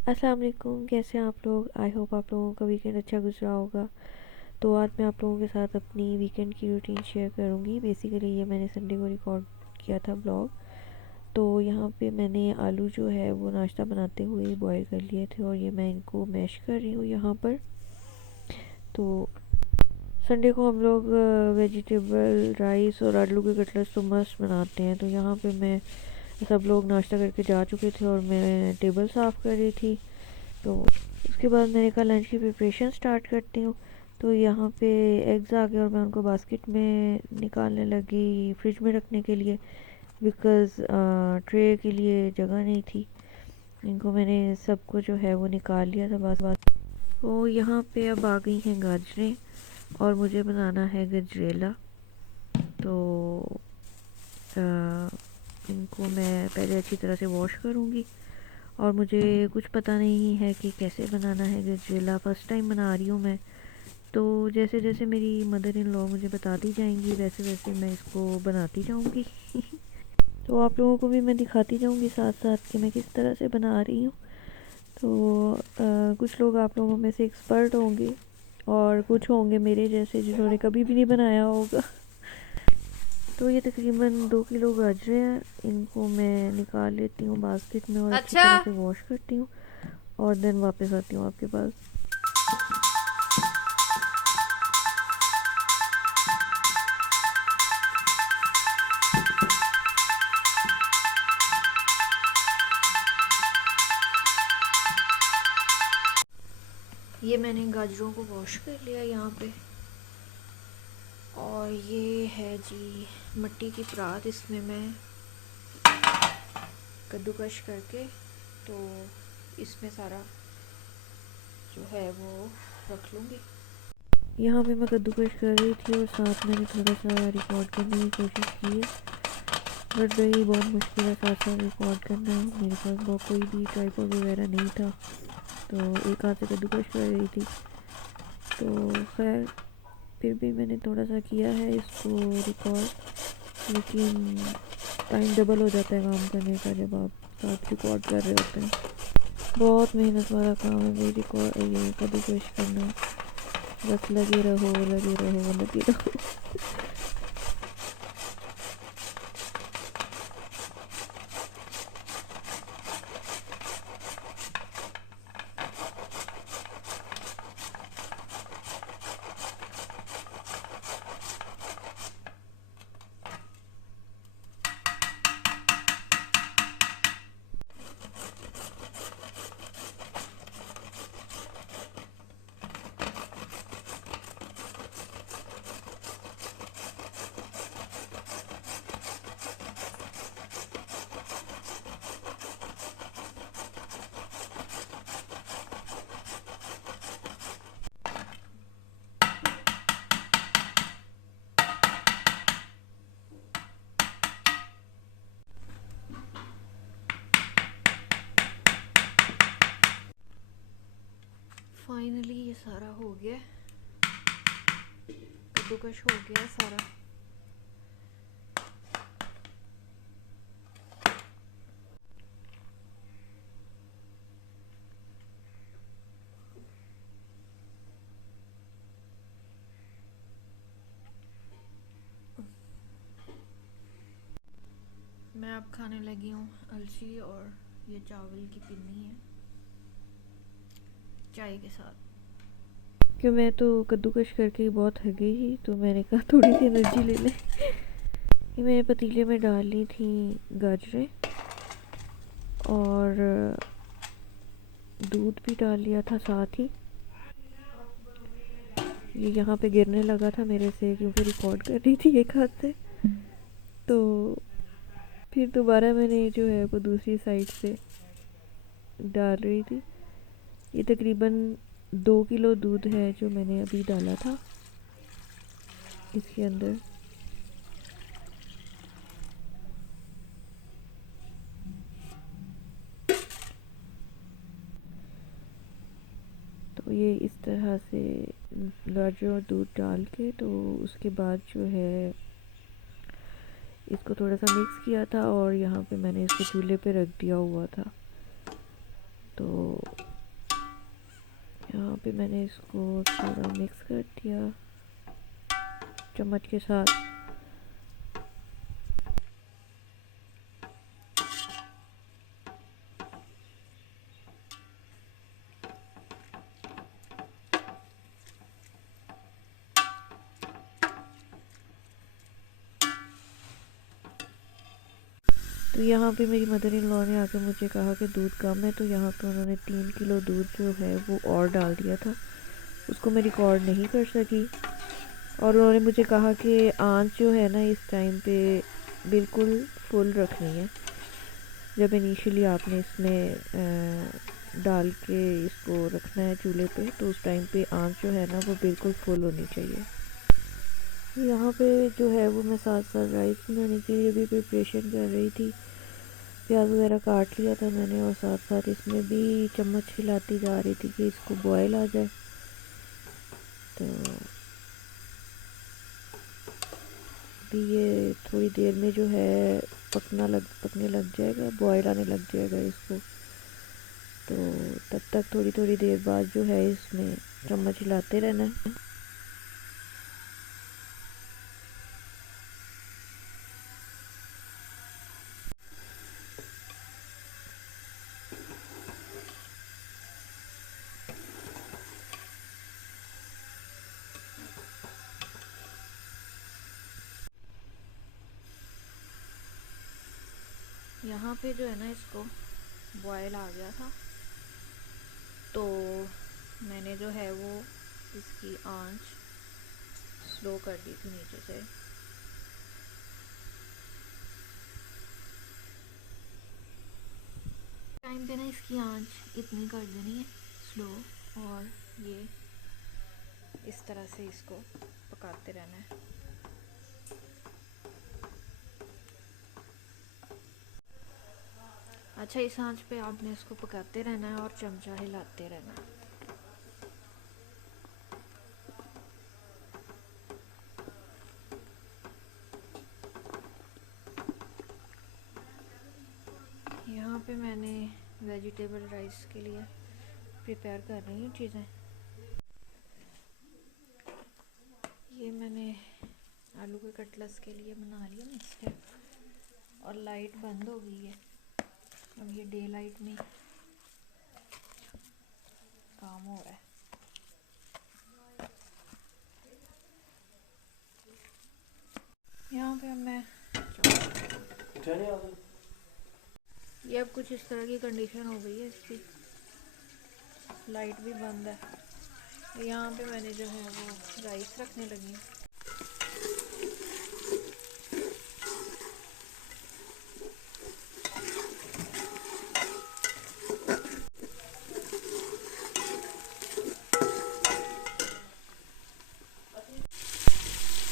अस्सलाम वालेकुम। कैसे हैं आप लोग? आई होप आप लोगों का वीकेंड अच्छा गुजरा होगा। तो आज मैं आप लोगों के साथ अपनी वीकेंड की रूटीन शेयर करूंगी। बेसिकली ये मैंने संडे को रिकॉर्ड किया था ब्लॉग। तो यहाँ पे मैंने आलू जो है वो नाश्ता बनाते हुए बॉईल कर लिए थे और ये मैं इनको मैश कर रही हूँ यहाँ पर। तो संडे को हम लोग वेजिटेबल राइस और आलू के कटलेट्स तो मस्त बनाते हैं। तो यहाँ पे मैं सब लोग नाश्ता करके जा चुके थे और मैं टेबल साफ़ कर रही थी। तो उसके बाद मैंने कहा लंच की प्रिपरेशन स्टार्ट करती हूँ। तो यहाँ पे एग्स आ गए और मैं उनको बास्केट में निकालने लगी फ्रिज में रखने के लिए, बिकॉज़ ट्रे के लिए जगह नहीं थी। इनको मैंने सबको जो है वो निकाल लिया था बस बस। तो यहाँ पे अब आ गई हैं गाजरें और मुझे बनाना है गजरेला। तो अ, इनको मैं पहले अच्छी तरह से वॉश करूँगी और मुझे कुछ पता नहीं है कि कैसे बनाना है गजरेला। फ़र्स्ट टाइम बना रही हूँ मैं। तो जैसे जैसे मेरी मदर इन लॉ मुझे बताती जाएंगी वैसे वैसे मैं इसको बनाती जाऊंगी। तो आप लोगों को भी मैं दिखाती जाऊंगी साथ साथ कि मैं किस तरह से बना रही हूँ। तो कुछ लोग आप लोगों में से एक्सपर्ट होंगे और कुछ होंगे मेरे जैसे जिन्होंने कभी भी नहीं बनाया होगा। तो ये तकरीबन 2 किलो गाजरे हैं। इनको मैं निकाल लेती हूँ बास्केट में और अच्छी अच्छा। तरह से वॉश करती हूँ और देन वापस आती हूँ आपके पास। ये मैंने गाजरों को वॉश कर लिया यहाँ पे। और ये है जी मिट्टी की परात, इसमें मैं कद्दूकश करके तो इसमें सारा जो है वो रख लूँगी। यहाँ पे मैं कद्दूकश कर रही थी और साथ मैंने थोड़ा सा रिकॉर्ड करने की कोशिश की है, बट वही बहुत मुश्किल है साथ साथ रिकॉर्ड करना। मेरे पास बहुत कोई भी ट्राइपॉड वगैरह नहीं था, तो एक हाथ से कद्दूकश कर रही थी। तो खैर फिर भी मैंने थोड़ा सा किया है इसको रिकॉर्ड, लेकिन टाइम डबल हो जाता है काम करने का जब आप साथ रिकॉर्ड कर रहे होते हैं। बहुत मेहनत वाला काम है ये रिकॉर्ड, ये कद्दूकश करना। बस लगे रहो लगे रहो लगे रहो। फाइनली ये सारा हो गया, कद्दूकश हो गया सारा। मैं अब खाने लगी हूँ अलसी, और ये चावल की पिन्नी है चाय के साथ। क्यों मैं तो कद्दूकश करके बहुत थक गई ही, तो मैंने कहा थोड़ी सी एनर्जी ले लें। ये मैंने पतीले में डाली थी गाजरें और दूध भी डाल लिया था साथ ही। ये यहाँ पे गिरने लगा था मेरे से क्योंकि रिकॉर्ड कर रही थी एक हाथ से। तो फिर दोबारा मैंने जो है वो दूसरी साइड से डाल रही थी। ये तकरीबन 2 किलो दूध है जो मैंने अभी डाला था इसके अंदर। तो ये इस तरह से गाजर और दूध डाल के, तो उसके बाद जो है इसको थोड़ा सा मिक्स किया था और यहाँ पे मैंने इसको चूल्हे पे रख दिया हुआ था। तो यहाँ पे मैंने इसको थोड़ा मिक्स कर दिया चम्मच के साथ। तो यहाँ पे मेरी मदर इन लॉ ने आके मुझे कहा कि दूध कम है, तो यहाँ पे उन्होंने 3 किलो दूध जो है वो और डाल दिया था। उसको मैं रिकॉर्ड नहीं कर सकी और उन्होंने मुझे कहा कि आंच जो है ना इस टाइम पे बिल्कुल फुल रखनी है। जब इनिशियली आपने इसमें डाल के इसको रखना है चूल्हे पे, तो उस टाइम पे आंच जो है ना वो बिल्कुल फुल होनी चाहिए। यहाँ पे जो है वो मैं साथ साथ राइस बनाने के लिए भी प्रिपरेशन कर रही थी। प्याज वगैरह काट लिया था मैंने और साथ साथ इसमें भी चम्मच हिलाती जा रही थी कि इसको बॉयल आ जाए। तो भी ये थोड़ी देर में जो है पकने लग जाएगा, बॉयल आने लग जाएगा इसको। तो तब तक थोड़ी थोड़ी देर बाद जो है इसमें चम्मच हिलाते रहना है। यहाँ पे जो है ना इसको बॉयल आ गया था, तो मैंने जो है वो इसकी आंच स्लो कर दी थी नीचे से। टाइम पे ना इसकी आंच इतनी कर देनी है स्लो, और ये इस तरह से इसको पकाते रहना है। अच्छा, इस आंच पे आपने इसको पकाते रहना है और चमचा हिलाते रहना है। यहाँ पे मैंने वेजिटेबल राइस के लिए प्रिपेयर कर रही हूँ चीज़ें। ये मैंने आलू के कटलेट्स के लिए बना लिया मिक्सचर, और लाइट बंद हो गई है। अब ये डे लाइट में काम हो रहा है। यहाँ पे अब मैं ये अब कुछ इस तरह की कंडीशन हो गई है इसकी, लाइट भी बंद है। यहाँ पे मैंने जो है वो राइस रखने लगी।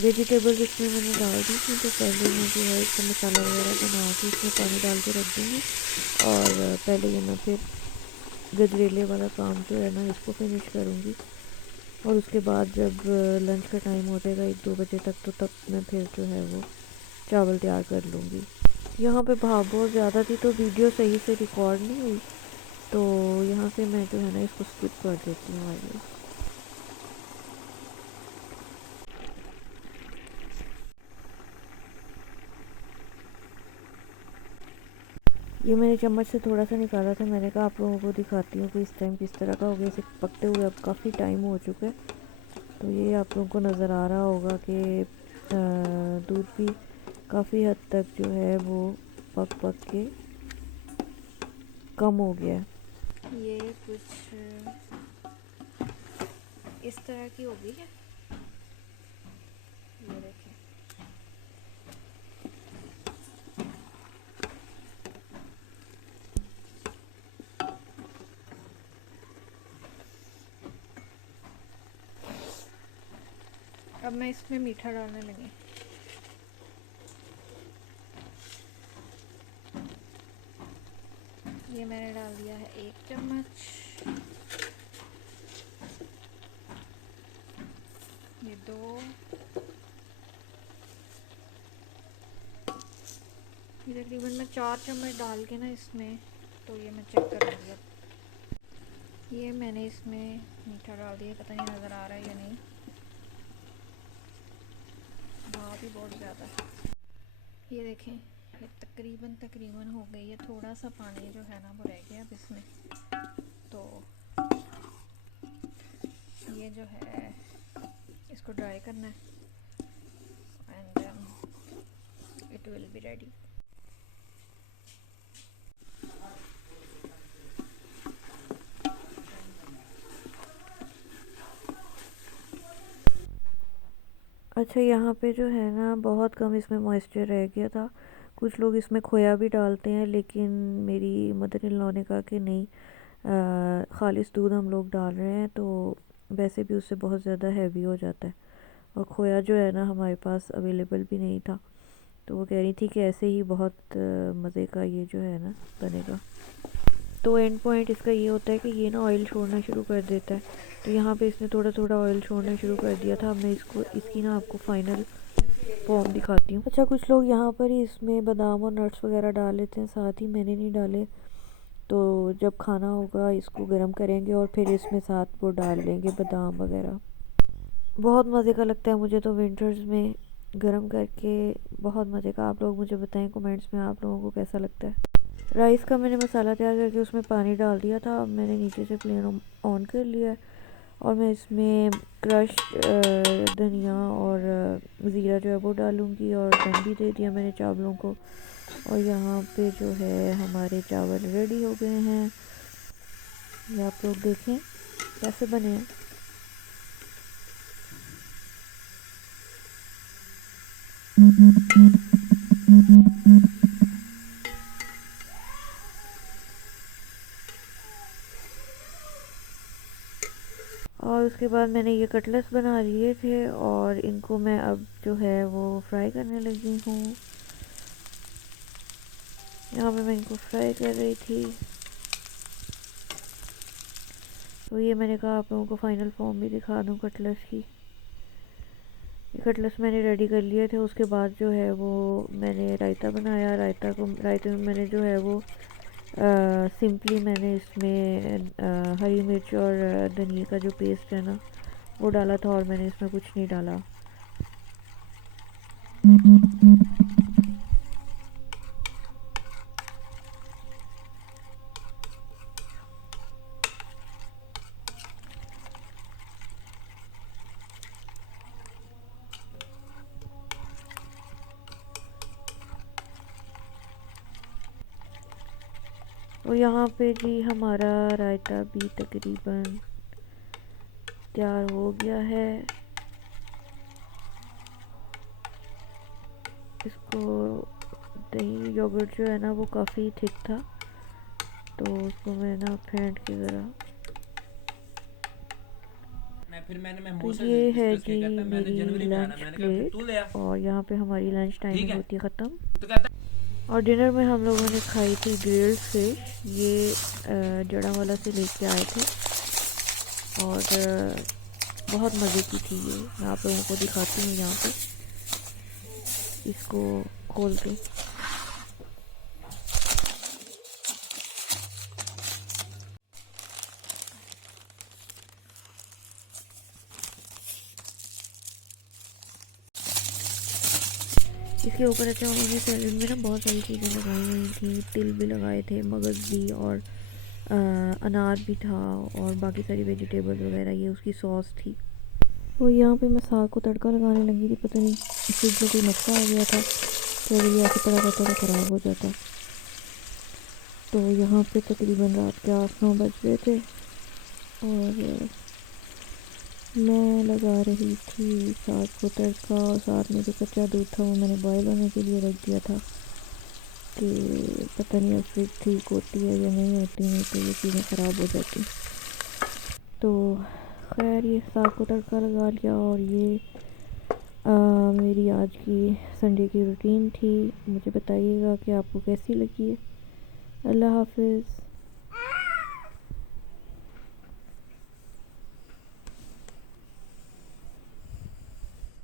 वेजिटेबल्स इसमें मैंने डाल दी थी, तो पहले मैं जो है इसका मसाला वगैरह बना के इसमें पानी डाल के रख दूँगी। और पहले ये मैं फिर गजरेले वाला काम जो है ना इसको फिनिश करूँगी, और उसके बाद जब लंच का टाइम हो जाएगा 1-2 बजे तक, तो तब मैं फिर जो है वो चावल तैयार कर लूँगी। यहाँ पे भाप बहुत ज़्यादा थी तो वीडियो सही से रिकॉर्ड नहीं हुई, तो यहाँ से मैं जो है ना इसको स्किप कर देती हूँ आगे। ये मैंने चम्मच से थोड़ा सा निकाला था, मैंने कहा आप लोगों को दिखाती हूँ कि इस टाइम किस तरह का हो गया। इसे पकते हुए अब काफ़ी टाइम हो चुका है, तो ये आप लोगों को नज़र आ रहा होगा कि दूध भी काफ़ी हद तक जो है वो पक के कम हो गया है। ये कुछ इस तरह की हो गई है, ये देखें। अब मैं इसमें मीठा डालने लगी। ये मैंने डाल दिया है 1 चम्मच, ये 2, ये तकरीबन मैं 4 चम्मच डाल के ना इसमें, तो ये मैं चेक करूँगी अब। ये मैंने इसमें मीठा डाल दिया, पता नहीं नज़र आ रहा है या नहीं, भाप भी बहुत ज़्यादा है। ये देखें, ये तकरीबन हो गई है। थोड़ा सा पानी जो है ना वो रह गया अब इसमें, तो ये जो है इसको ड्राई करना है and then it will be ready. अच्छा, यहाँ पे जो है ना बहुत कम इसमें मॉइस्चर रह गया था। कुछ लोग इसमें खोया भी डालते हैं, लेकिन मेरी मदर इन लॉ ने कहा कि नहीं, खालिस दूध हम लोग डाल रहे हैं तो वैसे भी उससे बहुत ज़्यादा हैवी हो जाता है। और खोया जो है ना हमारे पास अवेलेबल भी नहीं था, तो वो कह रही थी कि ऐसे ही बहुत मज़े का ये जो है ना बनेगा। तो एंड पॉइंट इसका ये होता है कि ये ना ऑयल छोड़ना शुरू कर देता है। तो यहाँ पे इसने थोड़ा थोड़ा ऑयल छोड़ना शुरू कर दिया था। अब मैं इसकी ना आपको फाइनल फॉर्म दिखाती हूँ। अच्छा, कुछ लोग यहाँ पर ही इसमें बादाम और नट्स वगैरह डाल लेते हैं, साथ ही मैंने नहीं डाले। तो जब खाना होगा इसको गर्म करेंगे और फिर इसमें साथ वो डाल लेंगे बादाम वगैरह। बहुत मज़े का लगता है मुझे तो विंटर्स में गर्म करके, बहुत मज़े का। आप लोग मुझे बताएं कमेंट्स में आप लोगों को कैसा लगता है। राइस का मैंने मसाला तैयार करके उसमें पानी डाल दिया था। अब मैंने नीचे से फ्लेम ऑन कर लिया है और मैं इसमें क्रश धनिया और ज़ीरा जो है वो डालूँगी। और दम भी दे दिया मैंने चावलों को। और यहाँ पे जो है हमारे चावल रेडी हो गए हैं। ये आप लोग देखें कैसे बने हैं। और उसके बाद मैंने ये कटलेट्स बना लिए थे और इनको मैं अब जो है वो फ्राई करने लगी हूँ। यहाँ पे मैं इनको फ्राई कर रही थी। तो ये मैंने कहा आप लोगों को फाइनल फॉर्म भी दिखा दूँ कटलेट्स की। ये कटलेट्स मैंने रेडी कर लिए थे। उसके बाद जो है वो मैंने रायता बनाया। रायते में मैंने जो है वो सिंपली मैंने इसमें हरी मिर्च और धनिया का जो पेस्ट है ना वो डाला था, और मैंने इसमें कुछ नहीं डाला। और यहाँ पे जी हमारा रायता भी तकरीबन तैयार हो गया है। इसको दही योगर्ट जो है ना वो काफ़ी थिक था, तो उसको मैं ना फेंट के ज़रा। तो ये है जी मेरी लंच प्लेट। और यहाँ पे हमारी लंच टाइमिंग होती है ख़त्म। और डिनर में हम लोगों ने खाई थी ग्रिल्ड फिश। ये जड़ावाला से लेके आए थे और बहुत मज़े की थी ये। मैं आप लोगों को दिखाती हूँ यहाँ पे इसको खोल के। इसके ऊपर अच्छा उन्होंने सैलेड में ना बहुत सारी चीज़ें लगाई हुई थी। तिल भी लगाए थे, मगज़ भी, और अनार भी था, और बाकी सारी वेजिटेबल्स वगैरह। ये उसकी सॉस थी। तो यहाँ पे मैं साग को तड़का लगाने लगी थी। पता नहीं फ्रिज में कोई मसला आ गया था, तो अगर ये ऐसे पड़ा रहता तो ख़राब हो जाता। तो यहाँ पे तकरीबन रात के 8-9 बज गए थे और मैं लगा रही थी साग को तड़का। और साथ में जो कच्चा दूध था वो मैंने बॉयल होने के लिए रख दिया था कि पता नहीं अब फ्रिज ठीक होती है या नहीं होती, नहीं तो ये चीज़ें ख़राब हो जाती। तो खैर ये साग को तड़का लगा लिया। और ये मेरी आज की संडे की रूटीन थी। मुझे बताइएगा कि आपको कैसी लगी है। अल्लाह हाफिज़।